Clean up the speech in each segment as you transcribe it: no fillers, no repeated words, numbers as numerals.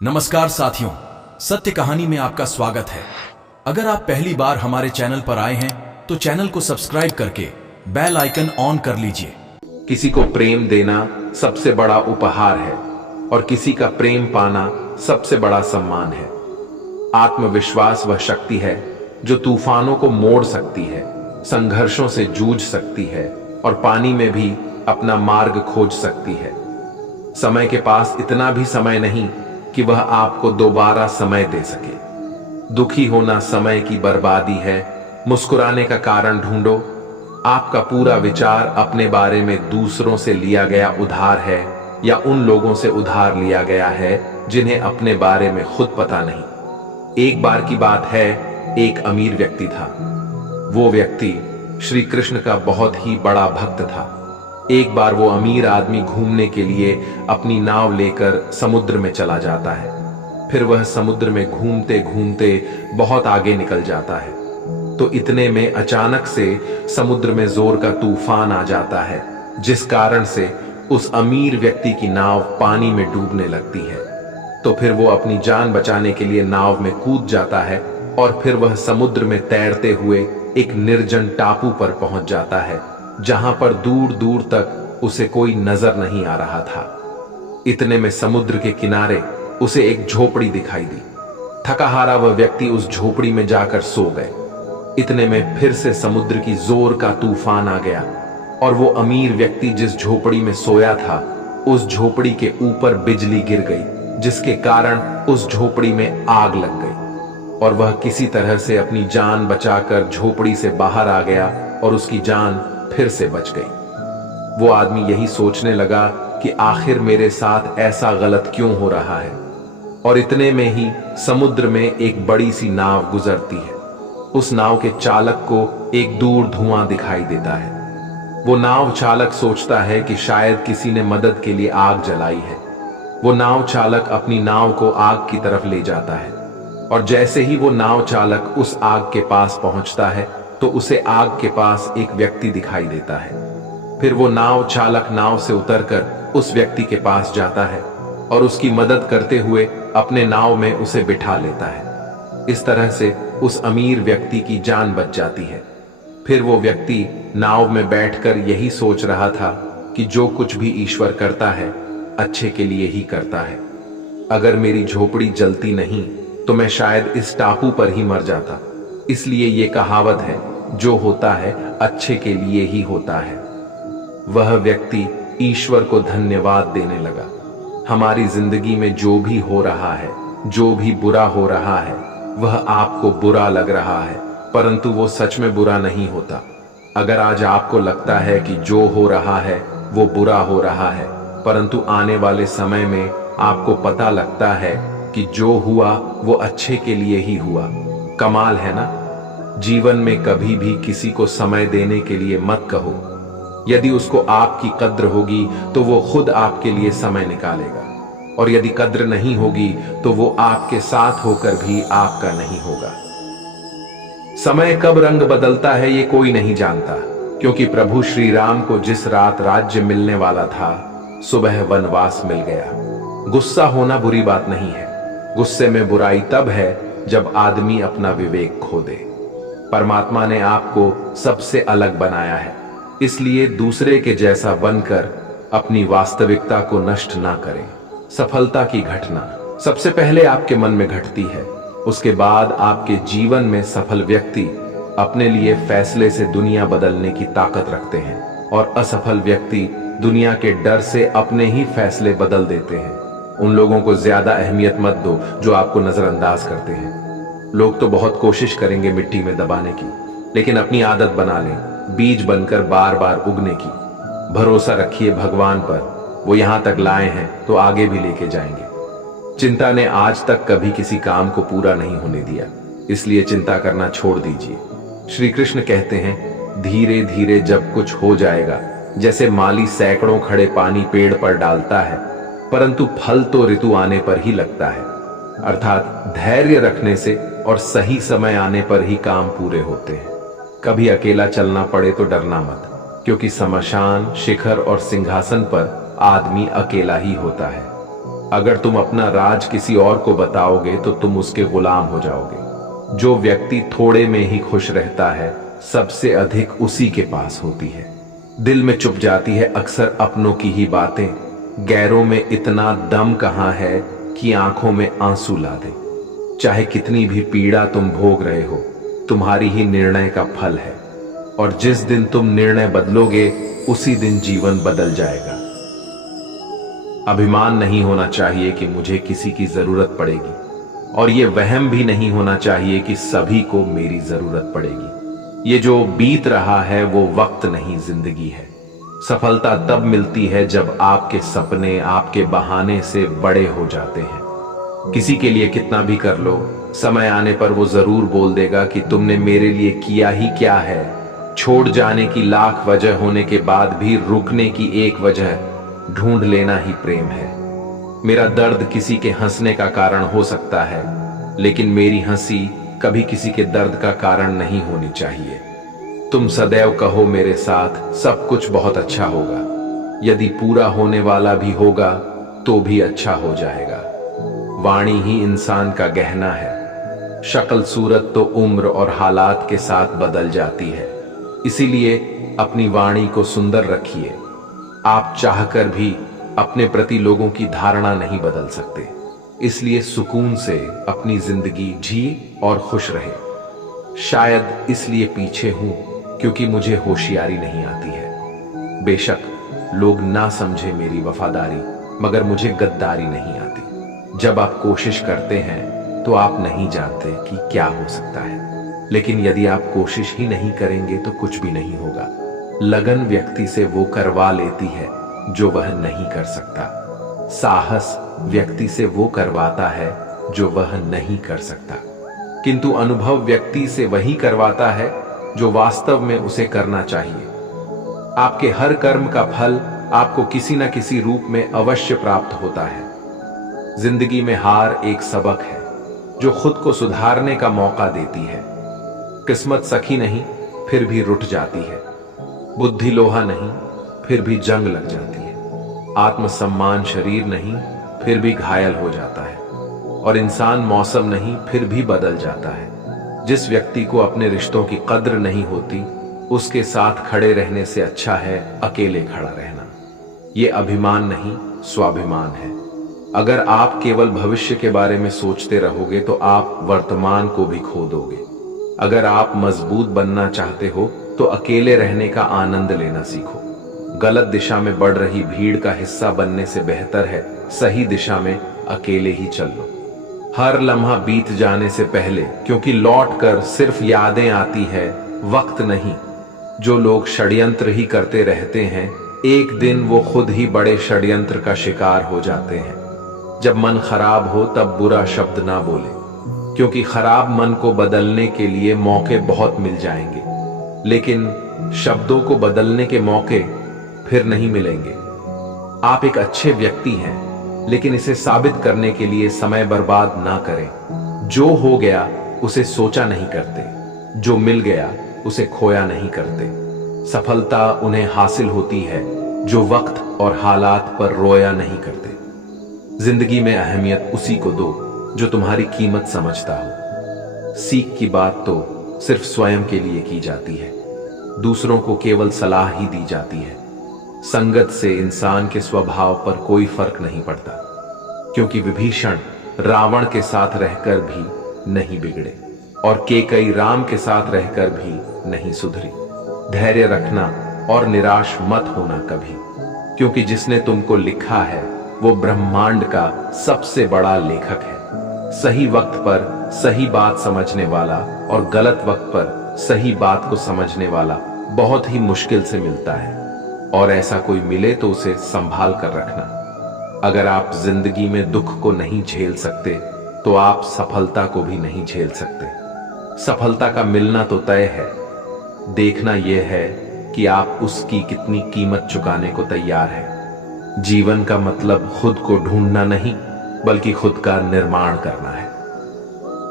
नमस्कार साथियों, सत्य कहानी में आपका स्वागत है। अगर आप पहली बार हमारे चैनल पर आए हैं तो चैनल को सब्सक्राइब करके बेल आइकन ऑन कर लीजिए। किसी को प्रेम देना सबसे बड़ा उपहार है और किसी का प्रेम पाना सबसे बड़ा सम्मान है। आत्मविश्वास वह शक्ति है जो तूफानों को मोड़ सकती है, संघर्षों से जूझ सकती है और पानी में भी अपना मार्ग खोज सकती है। समय के पास इतना भी समय नहीं कि वह आपको दोबारा समय दे सके। दुखी होना समय की बर्बादी है, मुस्कुराने का कारण ढूंढो। आपका पूरा विचार अपने बारे में दूसरों से लिया गया उधार है या उन लोगों से उधार लिया गया है जिन्हें अपने बारे में खुद पता नहीं। एक बार की बात है, एक अमीर व्यक्ति था। वो व्यक्ति श्री कृष्ण का बहुत ही बड़ा भक्त था। एक बार वो अमीर आदमी घूमने के लिए अपनी नाव लेकर समुद्र में चला जाता है। फिर वह समुद्र में घूमते घूमते बहुत आगे निकल जाता है तो इतने में अचानक से समुद्र में जोर का तूफान आ जाता है, जिस कारण से उस अमीर व्यक्ति की नाव पानी में डूबने लगती है। तो फिर वो अपनी जान बचाने के लिए नाव में कूद जाता है और फिर वह समुद्र में तैरते हुए एक निर्जन टापू पर पहुंच जाता है, जहां पर दूर दूर तक उसे कोई नजर नहीं आ रहा था। इतने में समुद्र के किनारे उसे एक झोपड़ी दिखाई दी। थका हारा वह व्यक्ति उस झोपड़ी में जाकर सो गए। इतने में फिर से समुद्र की जोर का तूफान आ गया और वो अमीर व्यक्ति जिस झोपड़ी में सोया था, उस झोपड़ी के ऊपर बिजली गिर गई, जिसके कारण उस झोपड़ी में आग लग गई और वह किसी तरह से अपनी जान बचाकर झोपड़ी से बाहर आ गया और उसकी जान फिर से बच गई। वो आदमी यही सोचने लगा कि आखिर मेरे साथ ऐसा गलत क्यों हो रहा है। और इतने में ही समुद्र में एक बड़ी सी नाव गुजरती है। उस नाव के चालक को एक दूर धुआं दिखाई देता है। वो नाव चालक सोचता है कि शायद किसी ने मदद के लिए आग जलाई है। वो नाव चालक अपनी नाव को आग की तरफ ले जाता है और जैसे ही वो नाव चालक उस आग के पास पहुंचता है तो उसे आग के पास एक व्यक्ति दिखाई देता है। फिर वो नाव चालक नाव से उतरकर उस व्यक्ति के पास जाता है और उसकी मदद करते हुए अपने नाव में उसे बिठा लेता है। इस तरह से उस अमीर व्यक्ति की जान बच जाती है। फिर वो व्यक्ति नाव में बैठकर यही सोच रहा था कि जो कुछ भी ईश्वर करता है अच्छे के लिए ही करता है। अगर मेरी झोपड़ी जलती नहीं तो मैं शायद इस टापू पर ही मर जाता। इसलिए ये कहावत है, जो होता है अच्छे के लिए ही होता है। वह व्यक्ति ईश्वर को धन्यवाद देने लगा। हमारी जिंदगी में जो भी हो रहा है, जो भी बुरा हो रहा है, वह आपको बुरा लग रहा है, परंतु वो सच में बुरा नहीं होता। अगर आज आपको लगता है कि जो हो रहा है वो बुरा हो रहा है, परंतु आने वाले समय में आपको पता लगता है कि जो हुआ वो अच्छे के लिए ही हुआ। कमाल है ना। जीवन में कभी भी किसी को समय देने के लिए मत कहो। यदि उसको आपकी कद्र होगी तो वो खुद आपके लिए समय निकालेगा, और यदि कद्र नहीं होगी तो वो आपके साथ होकर भी आपका नहीं होगा। समय कब रंग बदलता है ये कोई नहीं जानता, क्योंकि प्रभु श्री राम को जिस रात राज्य मिलने वाला था, सुबह वनवास मिल गया। गुस्सा होना बुरी बात नहीं है। गुस्से में बुराई तब है जब आदमी अपना विवेक खो दे। परमात्मा ने आपको सबसे अलग बनाया है, इसलिए दूसरे के जैसा बनकर अपनी वास्तविकता को नष्ट ना करें। सफलता की घटना सबसे पहले आपके मन में घटती है, उसके बाद आपके जीवन में सफल व्यक्ति अपने लिए फैसले से दुनिया बदलने की ताकत रखते हैं और असफल व्यक्ति दुनिया के डर से अपने ही फैसले बदल देते हैं। उन लोगों को ज्यादा अहमियत मत दो जो आपको नजरअंदाज करते हैं। लोग तो बहुत कोशिश करेंगे मिट्टी में दबाने की, लेकिन अपनी आदत बना लें बीज बनकर बार बार उगने की। भरोसा रखिए भगवान पर, वो यहां तक लाए हैं तो आगे भी लेके जाएंगे। चिंता ने आज तक कभी किसी काम को पूरा नहीं होने दिया, इसलिए चिंता करना छोड़ दीजिए। श्री कृष्ण कहते हैं, धीरे धीरे जब कुछ हो जाएगा, जैसे माली सैकड़ों खड़े पानी पेड़ पर डालता है, परंतु फल तो ऋतु आने पर ही लगता है। अर्थात धैर्य रखने से और सही समय आने पर ही काम पूरे होते हैं। कभी अकेला चलना पड़े तो डरना मत, क्योंकि शमशान, शिखर और सिंहासन पर आदमी अकेला ही होता है। अगर तुम अपना राज किसी और को बताओगे तो तुम उसके गुलाम हो जाओगे। जो व्यक्ति थोड़े में ही खुश रहता है, सबसे अधिक उसी के पास होती है। दिल में चुप जाती है अक्सर अपनों की ही बातें, गैरों में इतना दम कहां है कि आंखों में आंसू ला दे। चाहे कितनी भी पीड़ा तुम भोग रहे हो, तुम्हारी ही निर्णय का फल है, और जिस दिन तुम निर्णय बदलोगे उसी दिन जीवन बदल जाएगा। अभिमान नहीं होना चाहिए कि मुझे किसी की जरूरत पड़ेगी, और यह वहम भी नहीं होना चाहिए कि सभी को मेरी जरूरत पड़ेगी। ये जो बीत रहा है वो वक्त नहीं, जिंदगी है। सफलता तब मिलती है जब आपके सपने आपके बहाने से बड़े हो जाते हैं। किसी के लिए कितना भी कर लो, समय आने पर वो जरूर बोल देगा कि तुमने मेरे लिए किया ही क्या है। छोड़ जाने की लाख वजह होने के बाद भी रुकने की एक वजह ढूंढ लेना ही प्रेम है। मेरा दर्द किसी के हंसने का कारण हो सकता है, लेकिन मेरी हंसी कभी किसी के दर्द का कारण नहीं होनी चाहिए। तुम सदैव कहो मेरे साथ सब कुछ बहुत अच्छा होगा। यदि पूरा होने वाला भी होगा तो भी अच्छा हो जाएगा। वाणी ही इंसान का गहना है। शक्ल सूरत तो उम्र और हालात के साथ बदल जाती है, इसीलिए अपनी वाणी को सुंदर रखिए। आप चाहकर भी अपने प्रति लोगों की धारणा नहीं बदल सकते, इसलिए सुकून से अपनी जिंदगी जिए और खुश रहे। शायद इसलिए पीछे हूं क्योंकि मुझे होशियारी नहीं आती है। बेशक लोग ना समझे मेरी वफादारी, मगर मुझे गद्दारी नहीं आती। जब आप कोशिश करते हैं तो आप नहीं जानते कि क्या हो सकता है, लेकिन यदि आप कोशिश ही नहीं करेंगे तो कुछ भी नहीं होगा। लगन व्यक्ति से वो करवा लेती है जो वह नहीं कर सकता। साहस व्यक्ति से वो करवाता है जो वह नहीं कर सकता, किंतु अनुभव व्यक्ति से वही करवाता है जो वास्तव में उसे करना चाहिए। आपके हर कर्म का फल आपको किसी न किसी रूप में अवश्य प्राप्त होता है। जिंदगी में हार एक सबक है जो खुद को सुधारने का मौका देती है। किस्मत सखी नहीं फिर भी रुठ जाती है, बुद्धि लोहा नहीं फिर भी जंग लग जाती है, आत्मसम्मान शरीर नहीं फिर भी घायल हो जाता है, और इंसान मौसम नहीं फिर भी बदल जाता है। जिस व्यक्ति को अपने रिश्तों की कद्र नहीं होती, उसके साथ खड़े रहने से अच्छा है अकेले खड़ा रहना। यह अभिमान नहीं, स्वाभिमान है। अगर आप केवल भविष्य के बारे में सोचते रहोगे तो आप वर्तमान को भी खो दोगे। अगर आप मजबूत बनना चाहते हो तो अकेले रहने का आनंद लेना सीखो। गलत दिशा में बढ़ रही भीड़ का हिस्सा बनने से बेहतर है सही दिशा में अकेले ही चल लो। हर लम्हा बीत जाने से पहले, क्योंकि लौट कर सिर्फ यादें आती है, वक्त नहीं। जो लोग षड्यंत्र ही करते रहते हैं, एक दिन वो खुद ही बड़े षड्यंत्र का शिकार हो जाते हैं। जब मन खराब हो तब बुरा शब्द ना बोले, क्योंकि खराब मन को बदलने के लिए मौके बहुत मिल जाएंगे, लेकिन शब्दों को बदलने के मौके फिर नहीं मिलेंगे। आप एक अच्छे व्यक्ति हैं, लेकिन इसे साबित करने के लिए समय बर्बाद ना करें। जो हो गया उसे सोचा नहीं करते, जो मिल गया उसे खोया नहीं करते। सफलता उन्हें हासिल होती है जो वक्त और हालात पर रोया नहीं करते। जिंदगी में अहमियत उसी को दो जो तुम्हारी कीमत समझता हो। सीख की बात तो सिर्फ स्वयं के लिए की जाती है, दूसरों को केवल सलाह ही दी जाती है। संगत से इंसान के स्वभाव पर कोई फर्क नहीं पड़ता, क्योंकि विभीषण रावण के साथ रहकर भी नहीं बिगड़े और केकई राम के साथ रहकर भी नहीं सुधरी। धैर्य रखना और निराश मत होना कभी, क्योंकि जिसने तुमको लिखा है वो ब्रह्मांड का सबसे बड़ा लेखक है। सही वक्त पर सही बात समझने वाला और गलत वक्त पर सही बात को समझने वाला बहुत ही मुश्किल से मिलता है, और ऐसा कोई मिले तो उसे संभाल कर रखना। अगर आप जिंदगी में दुख को नहीं झेल सकते तो आप सफलता को भी नहीं झेल सकते। सफलता का मिलना तो तय है, देखना यह है कि आप उसकी कितनी कीमत चुकाने को तैयार हैं। जीवन का मतलब खुद को ढूंढना नहीं, बल्कि खुद का निर्माण करना है।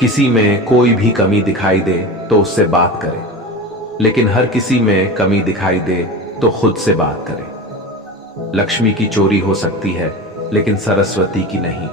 किसी में कोई भी कमी दिखाई दे तो उससे बात करें, लेकिन हर किसी में कमी दिखाई दे तो खुद से बात करें। लक्ष्मी की चोरी हो सकती है, लेकिन सरस्वती की नहीं।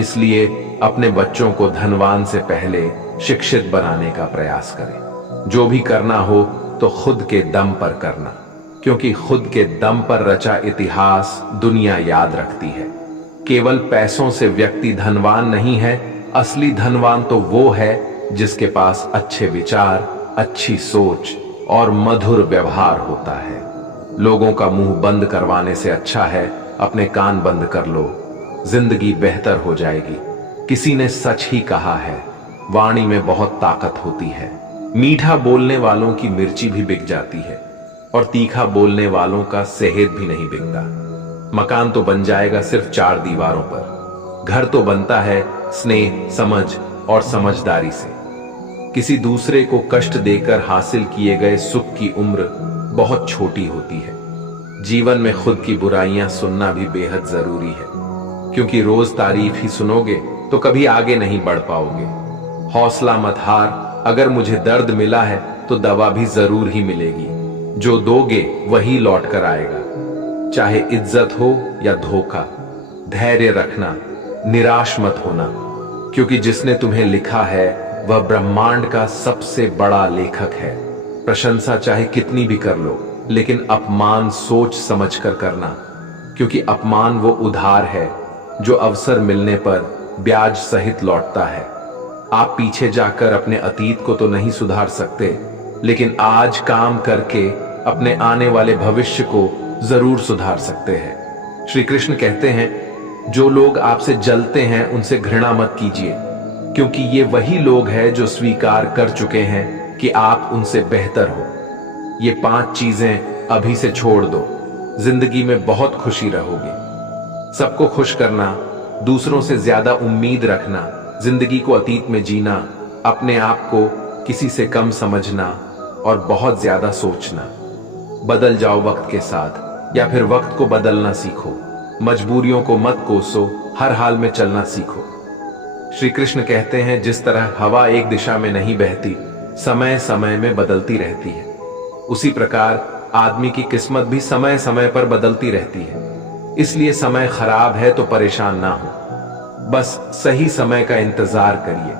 इसलिए अपने बच्चों को धनवान से पहले शिक्षित बनाने का प्रयास करें। जो भी करना हो तो खुद के दम पर करना, क्योंकि खुद के दम पर रचा इतिहास दुनिया याद रखती है। केवल पैसों से व्यक्ति धनवान नहीं है, असली धनवान तो वो है जिसके पास अच्छे विचार, अच्छी सोच और मधुर व्यवहार होता है। लोगों का मुंह बंद करवाने से अच्छा है अपने कान बंद कर लो, जिंदगी बेहतर हो जाएगी। किसी ने सच ही कहा है, वाणी में बहुत ताकत होती है। मीठा बोलने वालों की मिर्ची भी बिक जाती है और तीखा बोलने वालों का सेहत भी नहीं बिकता। मकान तो बन जाएगा सिर्फ 4 दीवारों पर, घर तो बनता है स्नेह, समझ और समझदारी से। किसी दूसरे को कष्ट देकर हासिल किए गए सुख की उम्र बहुत छोटी होती है। जीवन में खुद की बुराइयां सुनना भी बेहद जरूरी है, क्योंकि रोज तारीफ ही सुनोगे तो कभी आगे नहीं बढ़ पाओगे। हौसला मत हार, अगर मुझे दर्द मिला है तो दवा भी जरूर ही मिलेगी। जो दोगे वही लौट कर आएगा, चाहे इज्जत हो या धोखा। धैर्य रखना, निराश मत होना, क्योंकि जिसने तुम्हें लिखा है वह ब्रह्मांड का सबसे बड़ा लेखक है। प्रशंसा चाहे कितनी भी कर लो, लेकिन अपमान सोच समझ कर करना, क्योंकि अपमान वो उधार है जो अवसर मिलने पर ब्याज सहित लौटता है। आप पीछे जाकर अपने अतीत को तो नहीं सुधार सकते, लेकिन आज काम करके अपने आने वाले भविष्य को जरूर सुधार सकते हैं। श्री कृष्ण कहते हैं, जो लोग आपसे जलते हैं उनसे घृणा मत कीजिए, क्योंकि ये वही लोग हैं जो स्वीकार कर चुके हैं कि आप उनसे बेहतर हो। ये 5 चीजें अभी से छोड़ दो, जिंदगी में बहुत खुशी रहोगे। सबको खुश करना, दूसरों से ज्यादा उम्मीद रखना, जिंदगी को अतीत में जीना, अपने आप को किसी से कम समझना और बहुत ज्यादा सोचना। बदल जाओ वक्त के साथ, या फिर वक्त को बदलना सीखो। मजबूरियों को मत कोसो, हर हाल में चलना सीखो। श्री कृष्ण कहते हैं, जिस तरह हवा एक दिशा में नहीं बहती, समय समय में बदलती रहती है, उसी प्रकार आदमी की किस्मत भी समय समय पर बदलती रहती है। इसलिए समय खराब है तो परेशान ना हो, बस सही समय का इंतजार करिए,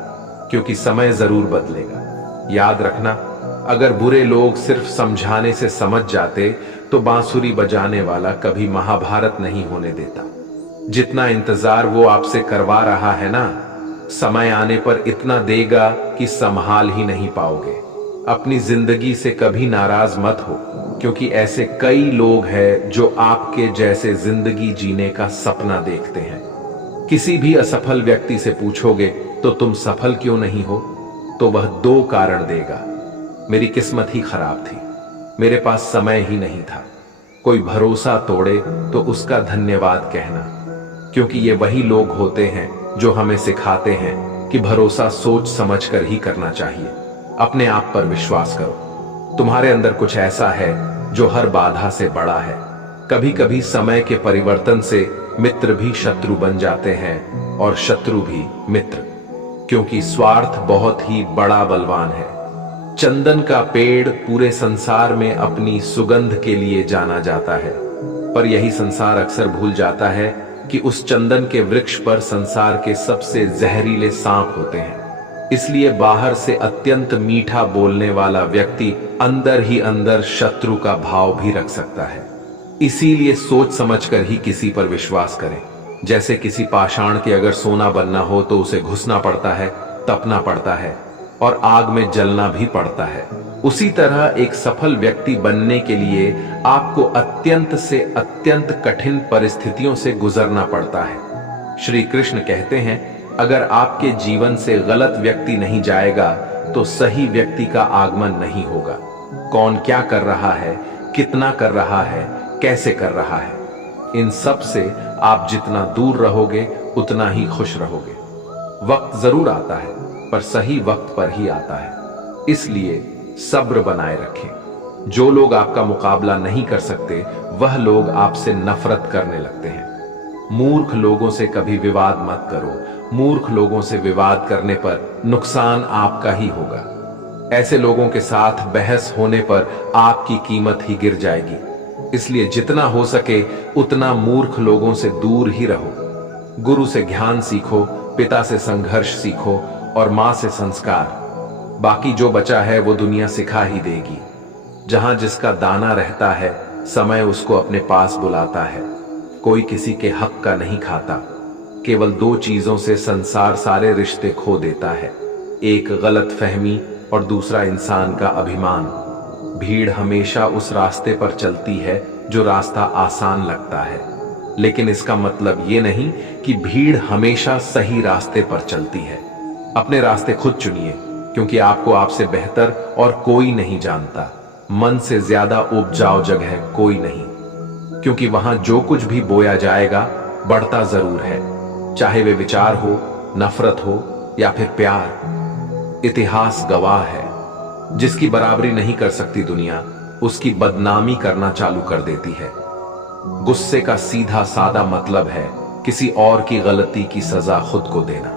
क्योंकि समय जरूर बदलेगा। याद रखना, अगर बुरे लोग सिर्फ समझाने से समझ जाते तो बांसुरी बजाने वाला कभी महाभारत नहीं होने देता। जितना इंतजार वो आपसे करवा रहा है ना, समय आने पर इतना देगा कि संभाल ही नहीं पाओगे। अपनी जिंदगी से कभी नाराज मत हो, क्योंकि ऐसे कई लोग हैं जो आपके जैसे जिंदगी जीने का सपना देखते हैं। किसी भी असफल व्यक्ति से पूछोगे तो तुम सफल क्यों नहीं हो, तो वह 2 कारण देगा। मेरी किस्मत ही खराब थी, मेरे पास समय ही नहीं था। कोई भरोसा तोड़े तो उसका धन्यवाद कहना, क्योंकि ये वही लोग होते हैं जो हमें सिखाते हैं कि भरोसा सोच समझकर ही करना चाहिए। अपने आप पर विश्वास करो, तुम्हारे अंदर कुछ ऐसा है जो हर बाधा से बड़ा है। कभी कभी समय के परिवर्तन से मित्र भी शत्रु बन जाते हैं और शत्रु भी मित्र, क्योंकि स्वार्थ बहुत ही बड़ा बलवान है। चंदन का पेड़ पूरे संसार में अपनी सुगंध के लिए जाना जाता है, पर यही संसार अक्सर भूल जाता है कि उस चंदन के वृक्ष पर संसार के सबसे जहरीले सांप होते हैं। इसलिए बाहर से अत्यंत मीठा बोलने वाला व्यक्ति अंदर ही अंदर शत्रु का भाव भी रख सकता है। इसीलिए सोच समझकर ही किसी पर विश्वास करें। जैसे किसी पाषाण के अगर सोना बनना हो तो उसे घुसना पड़ता है, तपना पड़ता है और आग में जलना भी पड़ता है। उसी तरह एक सफल व्यक्ति बनने के लिए आपको अत्यंत से अत्यंत कठिन परिस्थितियों से गुजरना पड़ता है। श्री कृष्ण कहते हैं, अगर आपके जीवन से गलत व्यक्ति नहीं जाएगा तो सही व्यक्ति का आगमन नहीं होगा। कौन क्या कर रहा है, कितना कर रहा है, कैसे कर रहा है, इन सब से आप जितना दूर रहोगे उतना ही खुश रहोगे। वक्त जरूर आता है, पर सही वक्त पर ही आता है। इसलिए सब्र बनाए रखें। जो लोग आपका मुकाबला नहीं कर सकते वह लोग आपसे नफरत करने लगते हैं। मूर्ख लोगों से कभी विवाद मत करो। मूर्ख लोगों से विवाद करने पर नुकसान आपका ही होगा। ऐसे लोगों के साथ बहस होने पर आपकी कीमत ही गिर जाएगी। इसलिए जितना हो सके उतना मूर्ख लोगों से दूर ही रहो। गुरु से ज्ञान सीखो, पिता से संघर्ष सीखो और मां से संस्कार। बाकी जो बचा है वो दुनिया सिखा ही देगी। जहां जिसका दाना रहता है, समय उसको अपने पास बुलाता है। कोई किसी के हक का नहीं खाता। केवल दो चीजों से संसार सारे रिश्ते खो देता है, एक गलत फहमी और दूसरा इंसान का अभिमान। भीड़ हमेशा उस रास्ते पर चलती है जो रास्ता आसान लगता है, लेकिन इसका मतलब ये नहीं कि भीड़ हमेशा सही रास्ते पर चलती है। अपने रास्ते खुद चुनिए, क्योंकि आपको आपसे बेहतर और कोई नहीं जानता। मन से ज्यादा उपजाऊ जगह कोई नहीं, क्योंकि वहां जो कुछ भी बोया जाएगा बढ़ता जरूर है, चाहे वे विचार हो, नफरत हो या फिर प्यार। इतिहास गवाह है, जिसकी बराबरी नहीं कर सकती दुनिया, उसकी बदनामी करना चालू कर देती है। गुस्से का सीधा सादा मतलब है किसी और की गलती की सजा खुद को देना।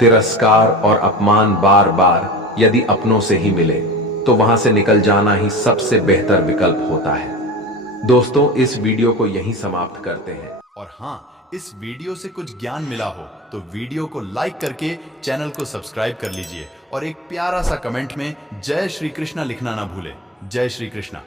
तिरस्कार और अपमान बार बार यदि अपनों से ही मिले तो वहां से निकल जाना ही सबसे बेहतर विकल्प होता है। दोस्तों, इस वीडियो को यहीं समाप्त करते हैं। और हाँ, इस वीडियो से कुछ ज्ञान मिला हो तो वीडियो को लाइक करके चैनल को सब्सक्राइब कर लीजिए और एक प्यारा सा कमेंट में जय श्री कृष्णा लिखना ना भूलें। जय श्री कृष्णा।